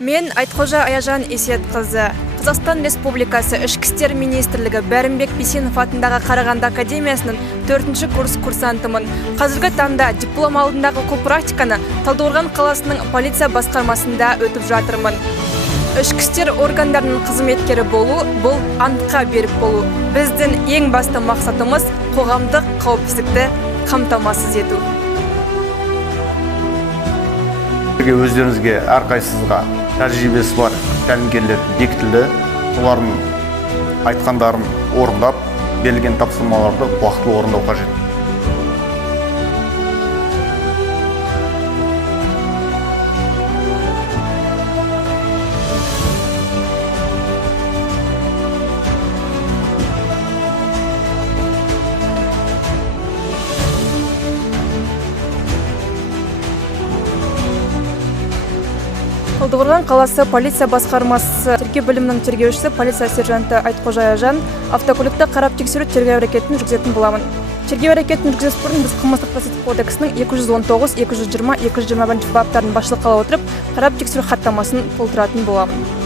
Мен Айтқожа Аяжан Есетқызы. Қазақстан Республикасы Ішкі істер министрлігі Бәрімбек Бейсенов атындағы Қарағанды академиясының 4-ші курс курсантымын. Қазіргі таңда диплом алдындағы оқу практиканы Талдықорған қаласының полиция басқармасында өтіп жатырмын. Ішкі істер органдарының қызметкері болу бұл антқа беріп болу. Біздің ең басты мақсатымыз қоғамдық қауіпсіздікті қамтамасыз ету. Өздеріңізге әрқайсызға тәжірибесі бар тәлімгерлер бекітілді. Олардың айтқандарын орындап, берілген тапсырмаларды уақытылы орындау қажет. Талдықорған қаласы полиция басқармасы тергеу бөлімінің тергеушісі полиция сержанты Айтқожа Аяжан автокөлікті қарап тексеру тергеу әрекетін жүргізетін боламын. Тергеу әрекетін жүргізу бұрын біз қылмыстық процестік кодексінің 219, 220, 221 баптарын басшылыққа ала отырып, қарап тексеру хаттамасын толтыратын боламын.